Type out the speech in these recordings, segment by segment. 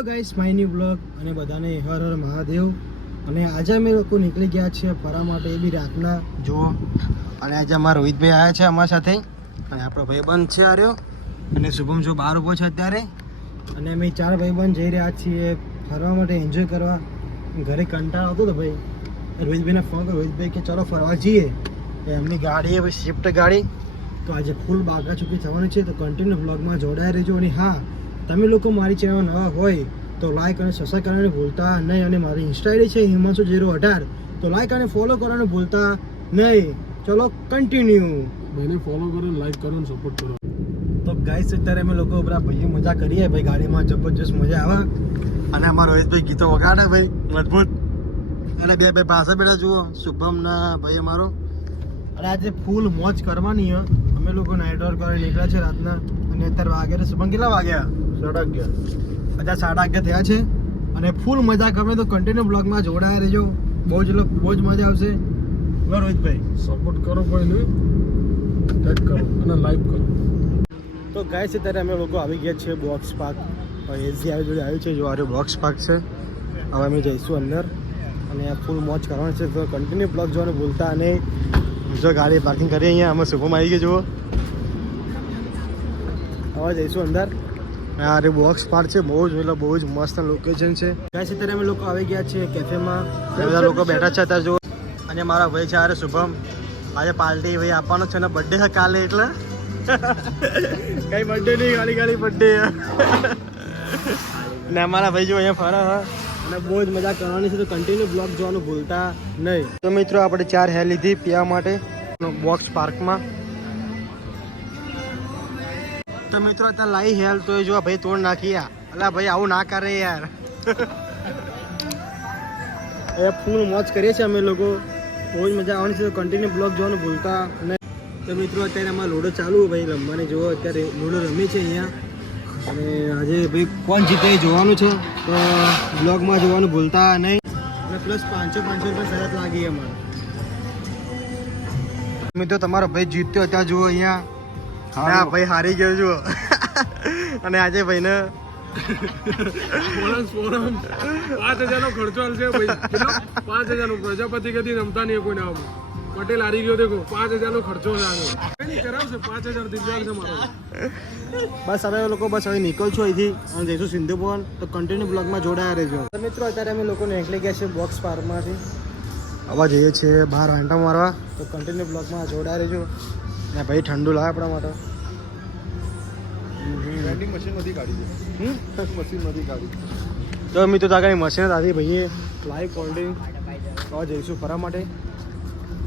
Hello guys, my new blog અને બધાને હર હર મહાદેવ. અને આજે અમે લોકો નીકળી ગયા છીએ ફરવા માટે, એ બી રાતના જુઓ. અને આજે અમારા રોહિતભાઈ આવ્યા છે અમારા સાથે, અને આપણો ભાઈબંધ છે આર્યો, અને શુભમ જો બહાર ઊભો છે અત્યારે. અને અમે 4 ભાઈબંધ જઈ રહ્યા છીએ ફરવા માટે, એન્જોય કરવા. ઘરે કંટાળો આવતો હતો ભાઈ, રોહિતભાઈને ફોન કર્યો. રોહિતભાઈ કે ચલો ફરવા જઈએ. એમની ગાડી છે ભાઈ, સ્વિફ્ટ ગાડી. તો આજે ફૂલ બાગાચૂકી થવાની છે, તો કન્ટિન્યુ બ્લોગમાં જોડાઈ રહેજો. અને હા, તમે લોકો મારી ચેનલ નવા હોય તો લાઈક અને સબસ્ક્રાઈબ કરવાનું ભૂલતા નહીં. અને મારી ઇન્સ્ટા આઈડી છે himanshu018, તો લાઈક અને ફોલો કરવાનું ભૂલતા નહીં. ચલો કન્ટિન્યુ. ભાઈને ફોલો કરો, લાઈક કરો અને સપોર્ટ કરો. તો ગાઈસ, અત્યારે અમે લોકો બધા ભાઈઓ મજા કરીએ ભાઈ, ગાડીમાં જબરજસ્ત મજા આવે. અને અમારો રોહિતભાઈ ગીતો વગાડે ભાઈ મજબૂત. અને બે ભાઈ પાસે બેઠા જુઓ, શુભમ ના ભાઈ અમારો. અને આજે ફૂલ મોજ કરવાની હોય. અમે લોકો નાઇટ વોક કરીને નીકળ્યા છે રાતના. અને અત્યારે વાગ્યા શુભમ કેટલા વાગ્યા? 11:30. અત્યારે 11:30 થયા છે. અને ફૂલ મજા ગમે તો કન્ટિન્યુ બ્લોગમાં જોડાયા રહેજો. બહુ જ મજા આવશે. રોહિતભાઈ સપોર્ટ કરો ભાઈને, ટેગ કરો અને લાઈક કરો. તો ગાઈસ, અત્યારે અમે લોકો આવી ગયા છીએ બોક્સ પાર્ક. એસજી આવી જોડે આવ્યું છે, જો આ બોક્સ પાર્ક છે. હવે અમે જઈશું અંદર અને ફૂલ મોજ કરવાની છે. તો કન્ટિન્યુ બ્લોગ જોવાનું ભૂલતા નહીં. જો ગાડી પાર્કિંગ કરીએ અહીંયા, અમે શુભમ આવી ગયો જુઓ. હવે જઈશું અંદર. આ બોક્સ પાર્ક છે, બહુ જ મસ્ત લોકેશન છે. ગાઈસ, અત્યારે અમે લોકો આવી ગયા છીએ કેફેમાં. બધા લોકો બેઠા છે અત્યારે જુઓ. અને મારા ભાઈ છે અરે શુભમ. આજે પાર્ટી ભાઈ આપવાનો છે ને, બર્થડે છે કાલે, એટલે કઈ બર્થડે નહીં, ખાલી બર્થડે. ને અમારા ભાઈ જો અહીંયા ફરે હા, અને બહુ જ મજા કરવાની છે. તો કન્ટિન્યુ બ્લોગ જોવાનું ભૂલતા નહીં. તો મિત્રો, આપણે 4 હે લીધી પીવા માટે બોક્સ પાર્કમાં. તો મિત્રો, અત્યારે લાવી હેલ તો એ જો ભાઈ તોડ નાખી. અલા ભાઈ, આવું ના કરે યાર. એ ફૂલ મોજ કરીએ છીએ અમે લોકો. બહુ જ મજા આવવાની છે. તો કન્ટિન્યુ બ્લોગ જોવાનું ભૂલતા નહીં. તો મિત્રો, અત્યારે અમારે લૂડો ચાલુ ભાઈ રમવાની. જુઓ અત્યારે લૂડો રમીએ છીએ અહીંયા. અને આજે ભાઈ કોણ જીતે એ જોવાનું છે, તો બ્લોગમાં જોવાનું ભૂલતા નહીં. અને પ્લસ 500 રૂપિયા શરત લાગી અમારે. મિત્રો, તમારો ભાઈ જીત્યો અત્યારે જુઓ અહીંયા. હા ભાઈ, હારી ગયો જુઓ. અને આજે ભાઈને 5,000 નો ખર્ચો હાલશે ભાઈ. 5,000 નો. પ્રજાપતિ કદી રમતા નહીં કોઈને. આવું પટેલ હારી ગયો, દેખો 5,000 નો ખર્ચો કરાવશે. 5,000 દિવ્યાંગ છે મારો. બસ હવે લોકો હવે નીકળ છો અહીંથી અને જઈશું સિંધુ ભવન. તો કન્ટિન્યુ બ્લોગમાં જોડાયા રહેજો. તો મિત્રો, અત્યારે અમે લોકો નીકળી ગયા છીએ બોક્સ પાર્કમાંથી. હવે જઈએ છીએ બહાર આંટા મારવા. તો કન્ટિન્યુ બ્લોગમાં જોડાયા રહેજો. ને ભાઈ ઠંડુ લાવે આપણા માટે. મશીન નથી કાઢી. મશીન નથી કાઢી. તો મિત્રો, તાકાની મશીન હતી ભાઈએ લાઈવ કોલ્ડ ડ્રિંક. હવે જઈશું ફરવા માટે.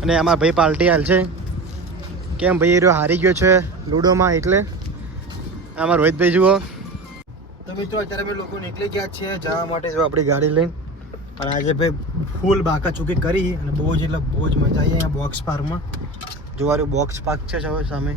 અને અમારા ભાઈ પાર્ટી હાલ છે. કેમ ભાઈ, એ હારી ગયો છે લૂડોમાં, એટલે આમાં રોહિતભાઈ જુઓ. તો મિત્રો, અત્યારે અમે લોકો નીકળી ગયા છીએ જવા માટે જો આપણી ગાડી લઈને. અને આજે ભાઈ ફૂલ બાકાચૂકી કરી અને બહુ જ મજા આવી અહીંયા બોક્સ પાર્કમાં. જોવાનું બોક્સ પાર્ક છે હવે સામે.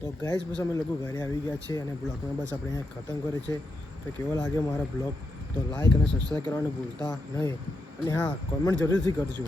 તો ગાઈસ, બસ અમે લોકો ઘરે આવી ગયા છે અને બ્લોગમાં બસ આપણે અહીંયા ખતમ કરે છે. તો કેવો લાગે મારા બ્લોગ, તો લાઈક અને સબસ્ક્રાઈબ કરવાનું ભૂલતા નહીં. અને હા, કોમેન્ટ જરૂરથી કરજો.